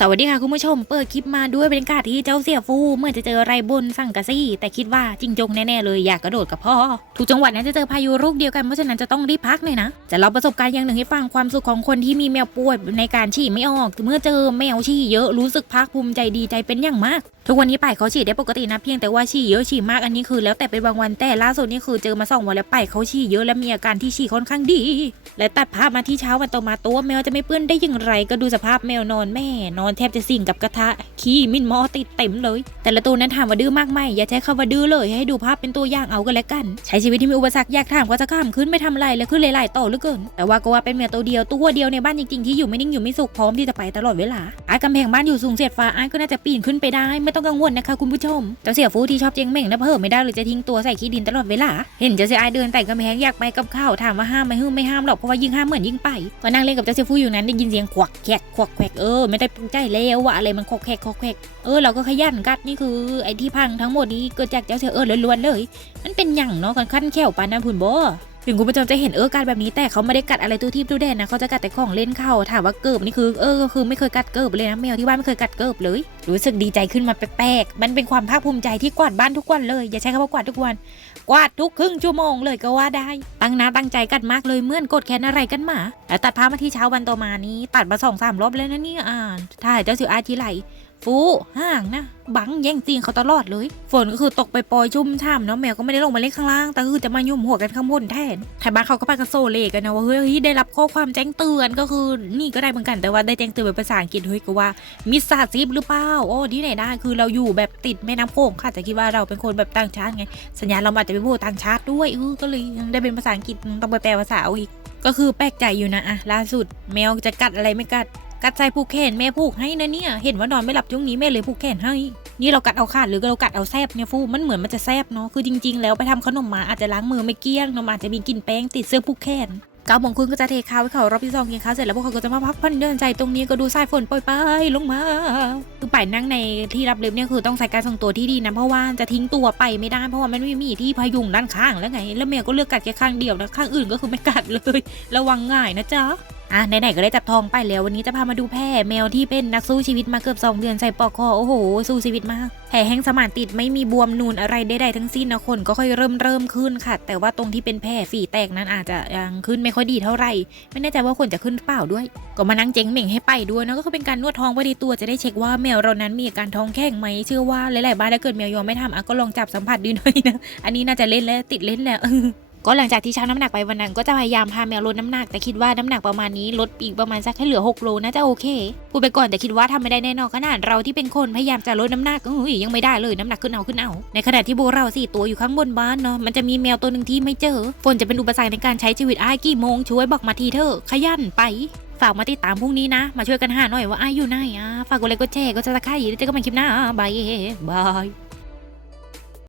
สวัสดีค่ะคุณผู้ชมเปิดคลิปมาด้วยบรรยากาศที่เจ้าเสี่ยฟูเมื่อจะเจอไรบนสังกะซี่ แต่คิดว่าจริงจงแน่ๆเลยอยากกระโดดกับพ่อทุกจังหวัดนั้นจะเจอพายุลูกเดียวกันเพราะฉะนั้นจะต้องรีบพักหน่อยนะ จะเล่าประสบการณ์อย่างหนึ่งให้ฟังความสุขของคนที่มีแมวป่วยในการฉี่ไม่ออก เมื่อเจอแมวฉี่เยอะรู้สึกภาคภูมิใจดีใจเป็นอย่างมาก ทุกวันนี้ไปเขาฉี่ได้ปกตินะเพียงแต่ว่าฉี่เยอะฉี่มากอันนี้คือ แล้วแต่เป็นบางวันแต่ล่าสุดนี่คือเจอมาสองวันแล้วไปเขาฉี่เยอะและมีอาการที่ฉี่ค่อนข้างดี และตัดภาพมาที่เช้าวันต่อมาตัวแมวจะไม่เปื้อนได้อย่างไร ก็ดูสภาพแมวนอนแม่ นอนแทบจะสิ่งกับกระทะขี้มินมอติดเต็มเลย แต่ละตัวนั้นถามว่าดื้อมากไหมอย่าใช้คำว่าดื้อเลยให้ดูภาพเป็นตัวอย่างเอากันแล้วกัน ใช้ชีวิตที่มีอุปสรรคยากถามก็จะข้ามขึ้นไม่ทำอะไรแล้วขึ้นหลายๆต่อเหลือเกิน แต่ว่าก็ว่าเป็นแมวตัวเดียวตัวเดียวในบ้านจริงๆที่อยู่ไม่นิ่งอยู่ไม่สุขพร้อมที่จะไปตลอดเวลาอากำแพงบ้านอยู่สูงเสียดฟ้าอาก็น่าจะปีนขึ้นไปได้ไม่ต้องกังวลนะคะคุณผู้ชมเจ้าเสี่ยฟูที่ชอบเจียงเม่งนะเพิ่มไม่ได้หรือจะทิ้งตัวใส่ขี้ดินตลอดเวลา เห็นเจ้าเสี่ยอเดินแต่กำแพงอยากไปกับข้าวถามว่าห้ามไหมฮึ่มไม่ห้ามหรอกเพราะว่ายิ่งห้ามเหมือนยิ่งไปก็นั่งเล่นกับเจ้าเสี่ยฟูอยู่นั้นได้ยินเสียงควักแขกควักแขกเออไม่ได้ปลุกใจแล้วว่าอะไรมันควักแขกควักแขกเออเราก็ขยันกัดนี่คือไอ้ที่พังทั้งหมดนี้เกิดจากเจ้าเสี่ยเออล้วนๆเลย มันเป็นหยั่งเนาะกันขั้นแขวปานนั้นพุ่นบ่ ถึงคุณผู้ชมจะเห็นเออกัดแบบนี้แต่เขาไม่ได้กัดอะไรตู้ทิพย์ตู้แดนนะเขาจะกัดแต่ของเล่นเข้าถามว่าเกิบนี่คือเออก็คือไม่เคยกัดเกิบเลยนะแมวที่บ้านไม่เคยกัดเกิบเลย รู้สึกดีใจขึ้นมาแปลกๆมันเป็นความภาคภูมิใจที่กวาดบ้านทุกวันเลยอย่าใช้คำว่ากวาดทุกวัน กวาดทุกครึ่งชั่วโมงเลยก็ว่าได้ ตั้งน้าตั้งใจกันมากเลยเมื่อนกดแค้นอะไรกันมาแล้วตัดภาพมาที่เช้าวันต่อมานี้ ตัดมาสองสามรอบแล้วนะเนี่ยอ่านถ่ายเจ้าสิวอาทีไหล ฟูห่างนะ บังแย่งซีนเขาตลอดเลย ฝนก็คือตกไปปล่อยชุ่มฉ่ำเนาะแมวก็ไม่ได้ลงมาเล่นข้างล่าง แต่คือจะมายุ่มหัวกันข้างบนแทนไทยบ้านเขาก็ไปกันโซเลกันนะว่าเฮ้ยได้รับข้อความแจ้งเตือนก็คือนี่ก็ได้เหมือนกันแต่ว่าได้แจ้งเตือนเป็นภาษาอังกฤษเฮ้ยก็ว่ามิสซาซิปหรือเปล่าโอ้ที่ไหนได้คือเราอยู่แบบติดแม่น้ำโขงค่ะแต่คิดว่าเราเป็นคนแบบต่างชาติไงสัญญาณเราอาจจะเป็นผู้ต่างชาติด้วยเออก็เลยได้เป็นภาษาอังกฤษต้องไปแปลภาษาเอาอีกก็คือแปลกใจอยู่นะอะล่าสุดแมวจะกัดอะไรไม่กัด กัดใจผูกแขนแม่ผูกให้นะเนี่ย เห็นว่านอนไม่หลับช่วงนี้แม่เลยผูกแขนให้ นี่เรากัดเอาขาดหรือเรากัดเอาแซบเนี่ยฟูมันเหมือนมันจะแซบเนาะ คือจริง ๆ แล้วไปทำขนมมาอาจจะล้างมือไม่เกลี้ยงนมอาจจะมีกลิ่นแป้งติดเสื้อผูกแขนเก้าโมงครึ่งก็จะเทข้าวให้เขารอบที่สองกินข้าวเสร็จแล้วพวกเขาก็จะมาพักผ่อนเดินใจตรงนี้ก็ดูสายฝนปล่อยไปลงมา คือป่ายนั่งในที่รับเล็บเนี่ยคือต้องใส่การทรงตัวที่ดีนะเพราะว่าจะทิ้งตัวไปไม่ได้เพราะว่ามันไม่มีที่พยุงด้านข้างแล้วไง แล้วแมวก็เลือกกัดแค่ข้างเดียวนะข้างอื่นก็คือไม่กัดเลย ระวังง่ายนะจ๊ะ อะไหนๆก็ได้จับทองไปแล้ววันนี้จะพามาดูแพร่แมวที่เป็นนักสู้ชีวิตมาเกือบ 2 เดือนใส่ปลอกคอโอ้โห สู้ชีวิตมากแผลแห้งสมานติดไม่มีบวมนูนอะไรใดๆทั้งสิ้นนะคนก็ค่อยเริ่มเริ่มขึ้นค่ะ แต่ว่าตรงที่เป็นแผลฝีแตกนั้นอาจจะยังขึ้นไม่ค่อยดีเท่าไหร่ ไม่แน่ใจว่าคนจะขึ้นเปล่าด้วย ก็มานั่งเจ๊งเหม่งให้ไปด้วยนะก็คือเป็นการนวดท้องไว้ในตัวจะได้เช็คว่าแมวเรานั้นมีอาการท้องแข็งไหมเชื่อว่าหลายๆบ้านถ้าเกิดแมวยอมไม่ทำอะก็ลองจับสัมผัสดูหน่อยนะอันนี้น่าจะเล่นแล้วติดเล่นแล้ว ก็หลังจากที่ชั่งน้ำหนักไปวันนั้นก็จะพยายามพาแมวลดน้ำหนักแต่คิดว่าน้ำหนักประมาณนี้ลดอีกประมาณสักแค่เหลือ 6 โลน่าจะโอเคพูดไปก่อนแต่คิดว่าทำไม่ได้แน่นอนขนาดเราที่เป็นคนพยายามจะลดน้ำหนักเอ้ยยังไม่ได้เลยน้ำหนักขึ้นเอาขึ้นเอา ในขณะที่โบเราสี่ตัวอยู่ข้างบนบ้านเนาะมันจะมีแมวตัวหนึ่งที่ไม่เจอฝนจะเป็นอุปสรรคในการใช้ชีวิตอ้ายกี่โมงช่วยบอกมาทีเถอะขยันไปฝากมาติดตามพรุ่งนี้นะ มาช่วยกันหาหน่อยว่าอ้ายอยู่ไหนอะฝากกดไลค์กดแชร์กดซับสไครต์แล้วเจอกันใหม่คลิปหน้าบายบาย